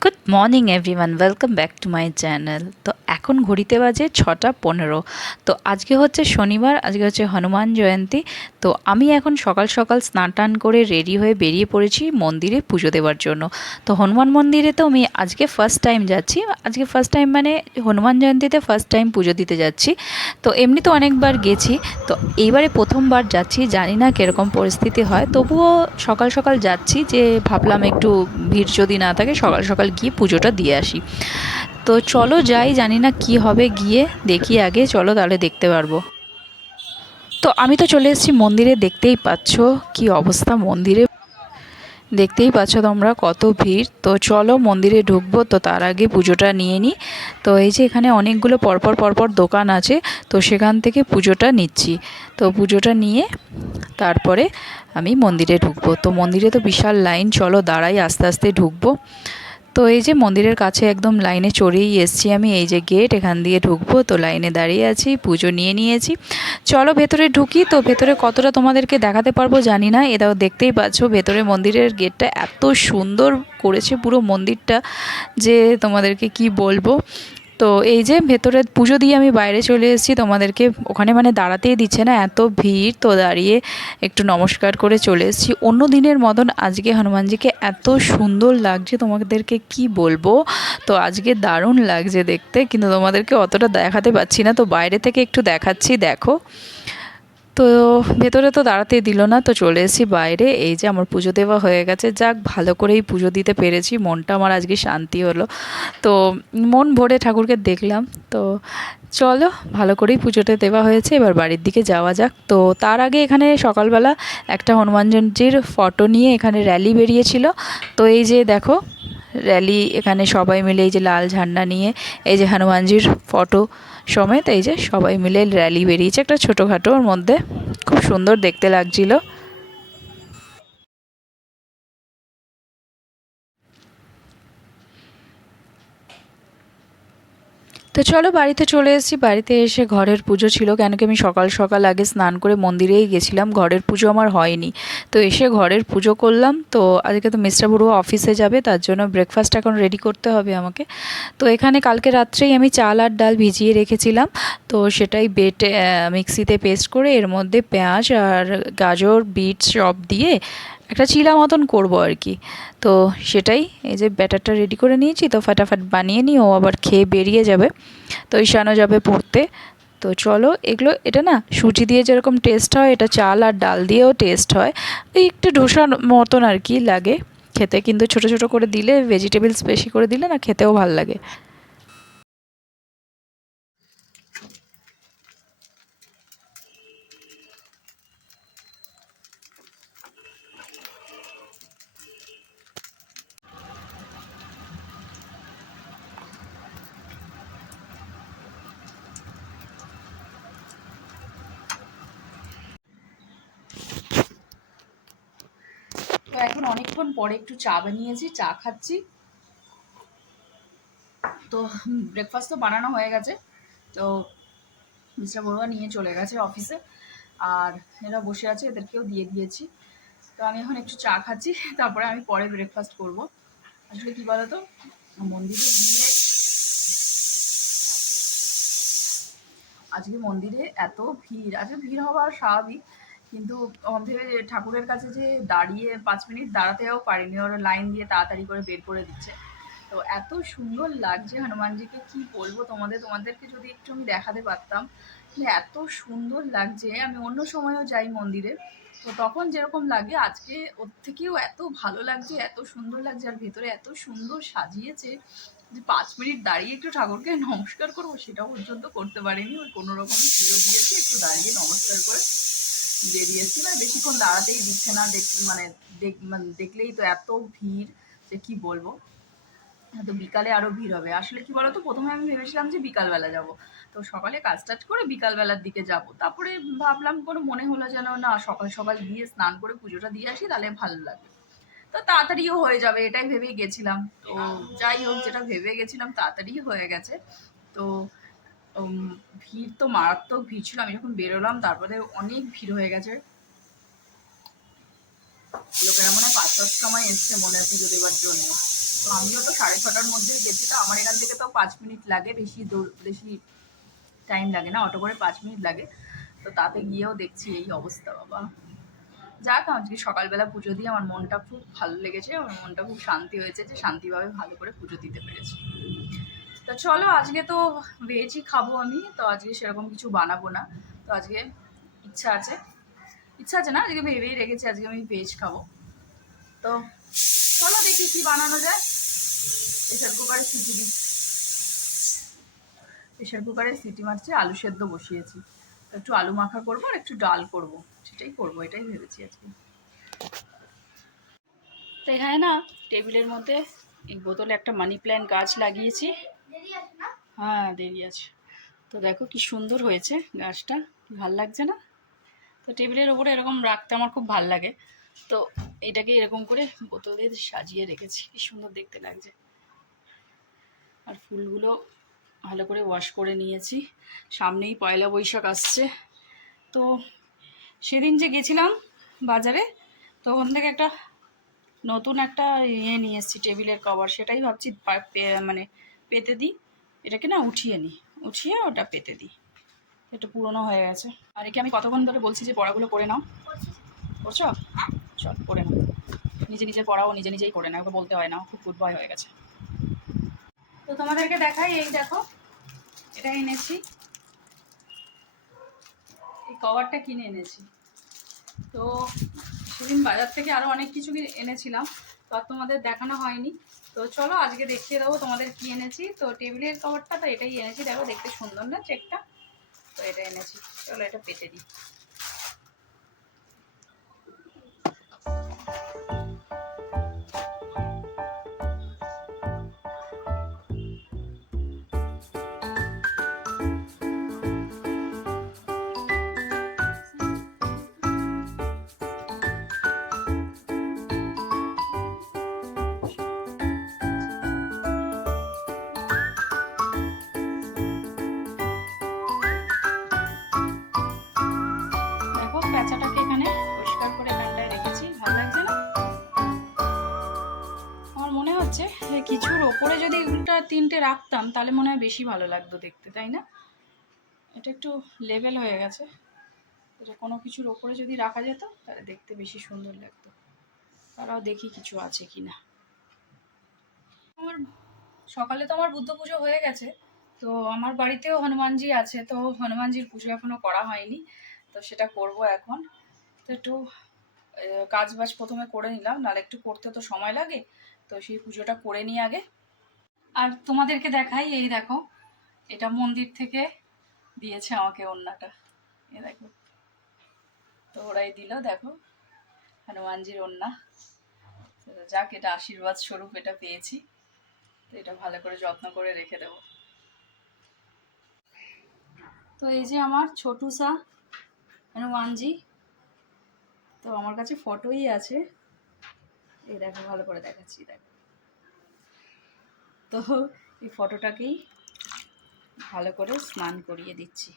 Gut. Morning everyone, welcome back to my channel. তো এখন ঘড়িতে বাজে ছটা পনেরো। তো আজকে হচ্ছে শনিবার, আজকে হচ্ছে হনুমান জয়ন্তী। তো আমি এখন সকাল সকাল স্নান টান করে রেডি হয়ে বেরিয়ে পড়েছি মন্দিরে পুজো দেওয়ার জন্য। তো হনুমান মন্দিরে তো আমি আজকে ফার্স্ট টাইম যাচ্ছি। আজকে ফার্স্ট টাইম মানে হনুমান জয়ন্তীতে ফার্স্ট টাইম পুজো দিতে যাচ্ছি। তো এমনি তো অনেকবার গেছি। তো এইবারে প্রথমবার যাচ্ছি, জানি না কীরকম পরিস্থিতি হয়। তবুও সকাল সকাল যাচ্ছি যে ভাবলাম একটু ভিড় যদি না থাকে, সকাল সকাল গিয়ে পুজোটা দিয়ে আসি। তো চলো যাই, জানি না কি হবে, গিয়ে দেখি আগে। চলো তাহলে দেখতে পারব। তো আমি তো চলে এসেছি মন্দিরে, দেখতেই পাচ্ছ কি অবস্থা মন্দিরে। দেখতেই পাচ্ছ তোমরা কত ভিড়। তো চলো মন্দিরে ঢুকবো, তো তার আগে পুজোটা নিয়ে নিই তো এই যে এখানে অনেকগুলো পরপর পরপর দোকান আছে, তো সেখান থেকে পুজোটা নিচ্ছি। তো পুজোটা নিয়ে তারপরে আমি মন্দিরে ঢুকবো। তো মন্দিরে তো বিশাল লাইন, চলো দাঁড়াই আস্তে আস্তে ঢুকবো। তো এই যে মন্দিরের কাছে একদম লাইনে চড়েই এসছি আমি, এই যে গেট এখান দিয়ে ঢুকবো, তো লাইনে দাঁড়িয়ে আছি, পুজো নিয়ে নিয়েছি। চলো ভেতরে ঢুকি, তো ভেতরে কতটা তোমাদেরকে দেখাতে পারব জানি না, এটাও দেখতেই পাচ্ছ ভেতরে মন্দিরের গেটটা এত সুন্দর করেছে পুরো মন্দিরটা যে তোমাদেরকে কি বলব। তো এই যে ভেতরে পুজো দিয়ে আমি বাইরে চলে এসেছি, তোমাদেরকে ওখানে মানে দাঁড়াতেই দিচ্ছে না, এত ভিড়। তো দাঁড়িয়ে একটু নমস্কার করে চলে এসেছি। অন্য দিনের মতন আজকে হনুমানজিকে এত সুন্দর লাগছে, তোমাদেরকে কি বলব? তো আজকে দারুণ লাগছে দেখতে, কিন্তু তোমাদেরকে অতটা দেখাতে পাচ্ছি না। তো বাইরে থেকে একটু দেখাচ্ছি, দেখো। তো ভেতরে তো দাঁড়াতেই দিল না, তো চলে এসেছি বাইরে। এই যে আমার পুজো দেওয়া হয়ে গেছে, যাক ভালো করেই পুজো দিতে পেরেছি, মনটা আমার আজকে শান্তি হলো। তো মন ভরে ঠাকুরকে দেখলাম, তো চলো ভালো করেই পুজোটা দেওয়া হয়েছে, এবার বাড়ির দিকে যাওয়া যাক। তো তার আগে এখানে সকালবেলা একটা হনুমানজির ফটো নিয়ে এখানে র্যালি বেরিয়েছিল। তো এই যে দেখো র্যালি এখানে সবাই মিলে এই যে লাল ঝান্ডা নিয়ে এই যে হনুমানজির ফটো সমেত এই যে সবাই মিলে র্যালি বেরিয়েছে একটা ছোটোখাটোর মধ্যে। খুব সুন্দর দেখতে লাগছিল। তো চলো বাড়িতে চলে এসেছি। বাড়িতে এসে ঘরের পুজো ছিল। কেন কি আমি সকাল সকাল আগে স্নান করে মন্দিরেই গেছিলাম। ঘরের পুজো আমার হয়নি। তো এসে ঘরের পুজো করলাম। তো আজকে তো মিস্টার বড়ুয়া অফিসে যাবে, তার জন্য ব্রেকফাস্ট এখন রেডি করতে হবে আমাকে। তো এখানে কালকে রাত্রেই আমি চাল আর ডাল ভিজিয়ে রেখেছিলাম। তো সেটাই বেটে মিক্সিতে পেস্ট করে এর মধ্যে পেঁয়াজ আর গাজর বিট সব দিয়ে একটা চিলা মতন করব আর কি। তো সেটাই, এই যে ব্যাটারটা রেডি করে নিয়েছি, তো ফাটাফাট বানিয়ে নিই ও আবার খেয়ে বেরিয়ে যাবে। তো ঈশানও যাবে পড়তে। তো চলো, এগুলো, এটা না, সুজি দিয়ে যেরকম টেস্ট হয়, এটা চাল আর ডাল দিয়েও টেস্ট হয়। ওই একটু ধোসার মতন আর কি লাগে। খেতে কিন্তু ছোট ছোট করে দিলে ভেজিটেবলস বেশি করে দিলে না খেতেও ভালো লাগে। অনেকক্ষণ পরে একটু চা বানিয়েছি, চা খাচ্ছি। তো ব্রেকফাস্ট তো বানানো হয়ে গেছে। তো মিস্টার বড়ুয়া নিয়ে চলে গেছে অফিসে আর এরা বসে আছে, এদেরকেও দিয়ে দিয়েছি। তো আমি এখন একটু চা খাচ্ছি, তারপরে আমি পরে ব্রেকফাস্ট করব। আসলে কি বলতো, মন্দিরে গিয়ে আজকে মন্দিরে এত ভিড়, আজকে ভিড় হওয়ার স্বাভাবিক। কিন্তু আমাদের ঠাকুরের কাছে যে দাঁড়িয়ে পাঁচ মিনিট দাঁড়াতেও পারিনি, ওরা লাইন দিয়ে তাড়াতাড়ি করে বের করে দিচ্ছে। তো এত সুন্দর লাগছে হনুমানজিকে, কি বলব তোমাদের? তোমাদেরকে যদি একটু আমি দেখাতে পারতাম এত সুন্দর লাগছে। আমি অন্য সময়ও যাই মন্দিরে, তো তখন যেরকম লাগে, আজকে ওর থেকেও এত ভালো লাগছে, এত সুন্দর লাগছে, আর ভেতরে এত সুন্দর সাজিয়েছে যে পাঁচ মিনিট দাঁড়িয়ে একটু ঠাকুরকে নমস্কার করব, সেটাও পর্যন্ত করতে পারিনি। ওই কোনো রকম পুজো দিয়েছে, একটু দাঁড়িয়ে নমস্কার করে বেরিয়েছি মানে বেশিক্ষণ দাঁড়াতেই দিচ্ছে না। মানে মানে দেখলেই তো এত ভিড় যে কি বলব? তো বিকালে আরও ভিড় হবে। আসলে কি বলতো? প্রথমে আমি ভেবেছিলাম যে বিকালবেলা যাব। তো সকালে কাজ টাজ করে বিকালবেলার দিকে যাব। তারপরে ভাবলাম কোনো মনে হলো যেন, না, সকাল সকাল গিয়ে স্নান করে পুজোটা দিয়ে আসি, তাহলে ভালো লাগবে তো তাড়াতাড়িও হয়ে যাবে, এটাই ভেবেই গেছিলাম। তো যাই হোক, যেটা ভেবে গেছিলাম তাড়াতাড়ি হয়ে গেছে। তো ভিড় তো মারাত্মক ভিড় ছিল। আমি যখন বেরোলাম, তারপরে অনেক ভিড় হয়ে গেছে। লোকেরা মনে হয় পাঁচটার সময় এসছে মনে হয় পুজো দেওয়ার জন্য তো আমিও তো সাড়ে ছটার মধ্যে গেছি। তো আমার এখান থেকে তো পাঁচ মিনিট লাগে। বেশি বেশি টাইম লাগে না। অটো করে পাঁচ মিনিট লাগে। তো তাতে গিয়েও দেখছি এই অবস্থা, বাবা। যাক, আজকে সকালবেলা পুজো দিয়ে আমার মনটা খুব ভালো লেগেছে। আমার মনটা খুব শান্তি হয়েছে যে শান্তিভাবে ভালো করে পুজো দিতে পেরেছি। তো চলো আজকে তো ভেজই খাব আমি, তো আজকে সেরকম কিছু বানাবো না। তো আজকে ইচ্ছা আছে। ইচ্ছা আছে না? আজকে ভেবেই রেখেছি আজকে আমি ভেজ খাব। তো চলো দেখি কি বানানো যায়। প্রেশার কুকারে সিটি দিই। প্রেশার কুকারে সিটি মারছে, আলু সেদ্ধ বসিয়েছি। একটু আলু মাখা করব আর একটু ডাল করব। সেটাই করব, এটাই ভেবেছি আজকে। তো এখানে না টেবিলের মধ্যে এই বোতলে একটা মানি প্ল্যান্ট গাছ লাগিয়েছি। হ্যাঁ দেরি আছে। তো দেখো কি সুন্দর হয়েছে গাছটা ভালো লাগছে না? তো টেবিলের ওপরে এরকম রাখতে আমার খুব ভালো লাগে। তো এটাকে এরকম করে বোতল দিয়ে সাজিয়ে রেখেছি, কি সুন্দর দেখতে লাগছে। আর ফুলগুলো ভালো করে ওয়াশ করে নিয়েছি। সামনেই পয়লা বৈশাখ আসছে। তো সেদিন যে গেছিলাম বাজারে, তো ওখান থেকে একটা নতুন একটা ইয়ে নিয়ে এসেছি, টেবিলের কভার সেটাই ভাবছি মানে পেতে দিই। এটাকে না উঠিয়ে নিই। উঠিয়ে ওটা পেতে দিই। একটু পুরনো হয়ে গেছে। আর একে আমি কতক্ষণ ধরে বলছি যে পড়াগুলো করে নাও। করছ? চল, করে নাও। নিজে নিজের পড়াও, নিজে নিজেই করে নাও। ওকে বলতে হয় না। খুব গুড বয় হয়ে গেছে। তো তোমাদেরকে দেখাই এই দেখো। এটা এনেছি। এই কভারটা কিনে এনেছি। তো সেদিন বাজার থেকে আরও অনেক কিছু এনেছিলাম। তো আর তোমাদের দেখানো হয়নি। তো চলো আজকে দেখিয়ে দেবো তোমাদের কি এনেছি। তো টেবিলের কভারটা তো এটাই এনেছি। দেখো, দেখতে সুন্দর না চেকটা তো এটা এনেছি। চলো এটা পেতে দিই। তিনটে রাখতাম, তাহলে মনে হয় বেশি ভালো লাগতো দেখতে, তাই না? এটা একটু লেভেল হয়ে গেছে। এটা কোনো কিছুর ওপরে যদি রাখা যেত, তাহলে দেখতে বেশি সুন্দর লাগতো। তারাও দেখি কিছু আছে কি না আমার সকালে তো আমার বুদ্ধ পুজো হয়ে গেছে, তো আমার বাড়িতেও হনুমানজি আছে, তো হনুমানজির পুজো এখনও করা হয়নি, তো সেটা করব এখন। তো একটু কাজ বাজ প্রথমে করে নিলাম, নাহলে একটু করতে তো সময় লাগে, তো সেই পুজোটা করে নিই আগে। আর তোমাদেরকে দেখাই, এই দেখো, এটা মন্দির থেকে দিয়েছে আমাকে ওন্নাটা এ দেখো, তো ওরাই দিল, দেখো, হনুমানজির ওন্না যাক, এটা আশীর্বাদ স্বরূপ, এটা পেয়েছি। তো এটা ভালো করে যত্ন করে রেখে দেবো। তো এই যে আমার ছোটুসা হনুমানজি, তো আমার কাছে ফটোই আছে। এই দেখো, ভালো করে দেখাচ্ছি, দেখো। তো এই ফটোটাকেই ভালো করে স্নান করিয়ে দিচ্ছি।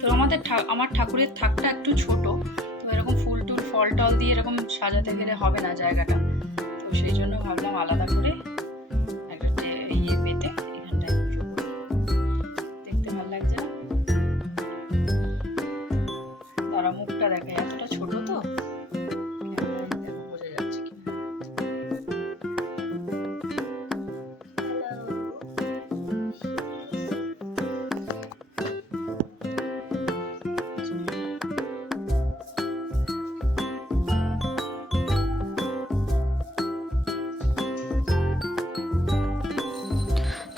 তো আমাদের আমার ঠাকুরের থাকটা একটু ছোট, তো এরকম ফুল টুল, ফল টল দিয়ে এরকম সাজাতে গেলে হবে না জায়গাটা। তো সেই জন্য ভাবলাম আলাদা করে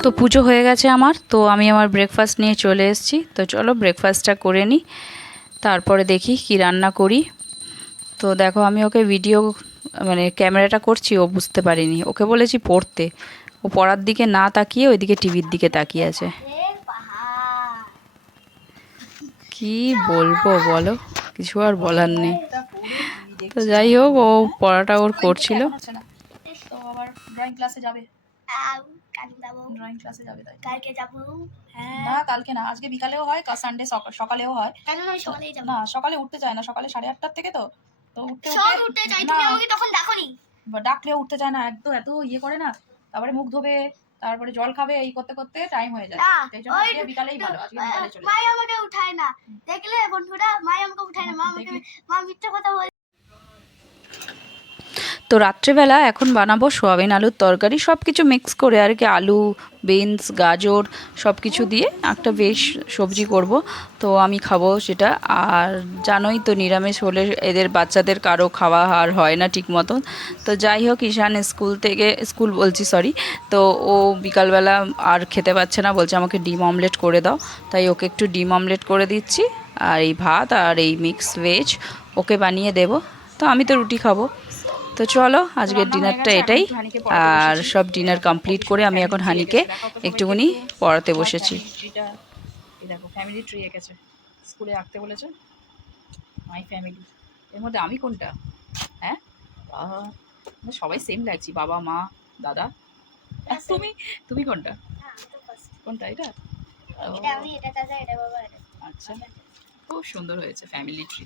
তো পুজো হয়ে গেছে আমার তো আমি আমার ব্রেকফাস্ট নিয়ে চলে এসেছি। তো চলো ব্রেকফাস্টটা করে নিই তারপরে দেখি কি রান্না করি। তো দেখো আমি ওকে ভিডিও মানে ক্যামেরাটা করছি ও বুঝতে পারিনি। ওকে বলেছি পড়তে। ও পড়ার দিকে না তাকিয়ে ওইদিকে টিভির দিকে তাকিয়ে আছে। কি বলব বলো কিছু আর বলার নেই। তো যাই হোক ও পড়াটা ওর করছিল। ড্রয়িং ক্লাসে যাবে। আউ, যাব। ড্রয়িং ক্লাসে যাবে তাই কালকে যাব। হ্যাঁ। না কালকে না আজকে বিকালেও হয় সানডে সকালেও হয়। কেন আমি সকালেই যাব। না সকালে উঠতে চায় না সকালে সাড়ে আটটার থেকে তো। তো উঠতে সব উঠতে চাই তুমি আমাকে তখন ডাকোনি ডাকলেও উঠতে চায় না একদম এত ইয়ে করে না। তারপরে মুখ ধোবে তারপরে জল খাবে এই করতে করতে টাইম হয়ে যায়। সেই জন্য আজকে বিকালেই ভালো আজকে বিকালে চলে মাই আমাকে উঠায় না। দেখলে বন্ধুরা মাই আমাকে উঠায় না। মা আমাকে মা মিথ্যে কথা বলে তো রাত্রেবেলা এখন বানাবো সোয়াবিন, আলুর তরকারি সব কিছু মিক্স করে আর কি আলু বিনস গাজর সব কিছু দিয়ে একটা বেশ সবজি করব। তো আমি খাব সেটা। আর জানোই তো নিরামিষ হলে এদের বাচ্চাদের কারও খাওয়া আর হয় না ঠিক মতন। তো যাই হোক, ঈশান স্কুল থেকে, স্কুল বলছি সরি তো ও বিকালবেলা আর খেতে পাচ্ছে না, বলছে আমাকে ডিম অমলেট করে দাও। তাই ওকে একটু ডিম অমলেট করে দিচ্ছি। আর এই ভাত আর এই মিক্স ভেজ ওকে বানিয়ে দেব। তো আমি তো রুটি খাব। তো চলো আজকের ডিনারটা এটাই। আর সব ডিনার কমপ্লিট করে আমি এখন হানিকে একটুখানি পড়াতে বসেছি। দেখো ফ্যামিলি ট্রি এঁকেছে। স্কুলে আঁকতে বলেছে। মাই ফ্যামিলি এর মধ্যে আমি কোনটা? হ্যাঁ? সবাই সেম লাগছি বাবা মা দাদা। তুমি? তুমি কোনটা? কোনটা এটা? ও, এটা আমি এটা দাদা এটা বাবা এটা। আচ্ছা। খুব সুন্দর হয়েছে ফ্যামিলি ট্রি